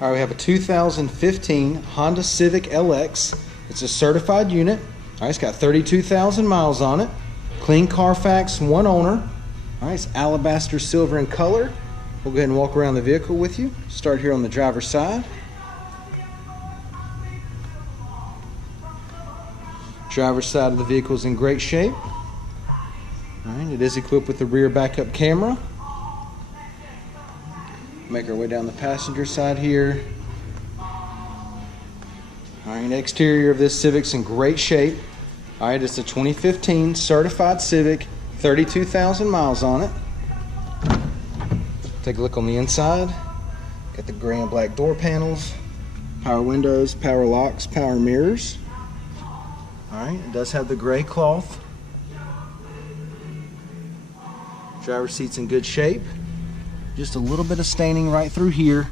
All right, we have a 2015 Honda Civic LX. It's a certified unit. All right, it's got 32,000 miles on it. Clean Carfax, one owner. All right, it's alabaster silver in color. We'll go ahead and walk around the vehicle with you. Start here on the driver's side. Driver's side of the vehicle is in great shape. All right, it is equipped with a rear backup camera. Make our way down the passenger side here. All right, the exterior of this Civic's in great shape. All right, it's a 2015 certified Civic, 32,000 miles on it. Take a look on the inside. Got the gray and black door panels, power windows, power locks, power mirrors. All right, it does have the gray cloth. Driver's seat's in good shape. Just a little bit of staining right through here,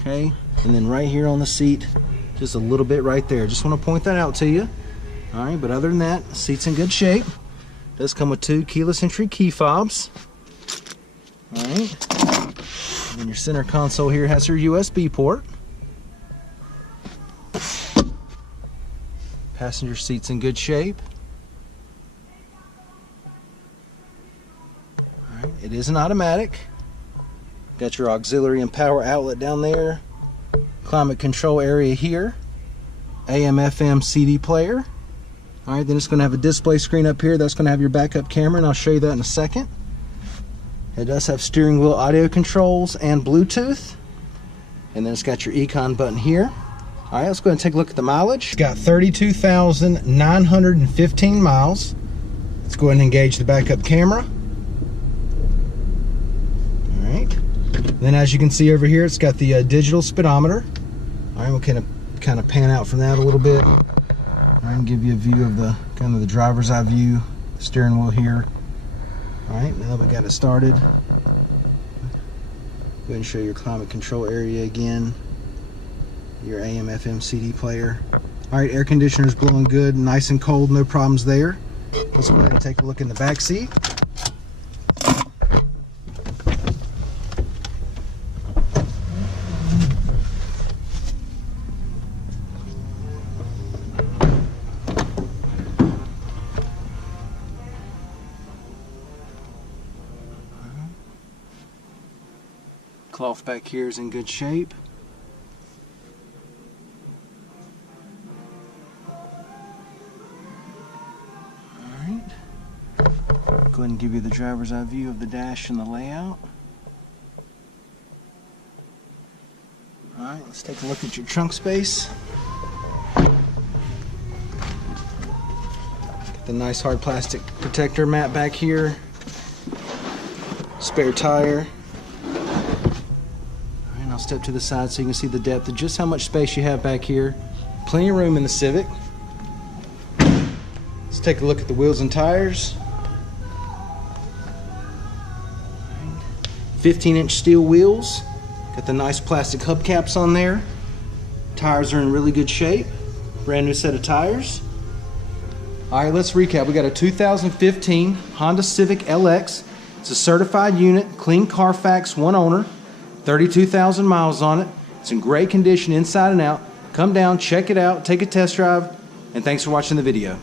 okay? And then right here on the seat, just a little bit right there. Just want to point that out to you. All right, but other than that, the seat's in good shape. It does come with 2 keyless entry key fobs. All right. And your center console here has your USB port. Passenger seat's in good shape. All right, it is an automatic. Got your auxiliary and power outlet down there. Climate control area here. AM, FM, CD player. All right, then it's going to have a display screen up here. That's going to have your backup camera, and I'll show you that in a second. It does have steering wheel audio controls and Bluetooth. And then it's got your Econ button here. All right, let's go ahead and take a look at the mileage. It's got 32,915 miles. Let's go ahead and engage the backup camera. All right. Then as you can see over here, it's got the digital speedometer. All right, we'll kind of pan out from that a little bit. All right, and give you a view of the the driver's eye view, the steering wheel here. All right, now that we got it started, go ahead and show your climate control area again. Your AM, FM, CD player. All right, air conditioner's blowing good, nice and cold, no problems there. Let's go ahead and take a look in the back seat. Cloth back here is in good shape. Alright. Go ahead and give you the driver's eye view of the dash and the layout. Alright, let's take a look at your trunk space. Got the nice hard plastic protector mat back here. Spare tire. I'll step to the side so you can see the depth of just how much space you have back here. Plenty of room in the Civic. Let's take a look at the wheels and tires. 15-inch steel wheels. Got the nice plastic hubcaps on there. Tires are in really good shape. Brand new set of tires. All right, let's recap. We got a 2015 Honda Civic LX. It's a certified unit, clean Carfax, one owner. 32,000 miles on it. It's in great condition inside and out. Come down, check it out, take a test drive, and thanks for watching the video.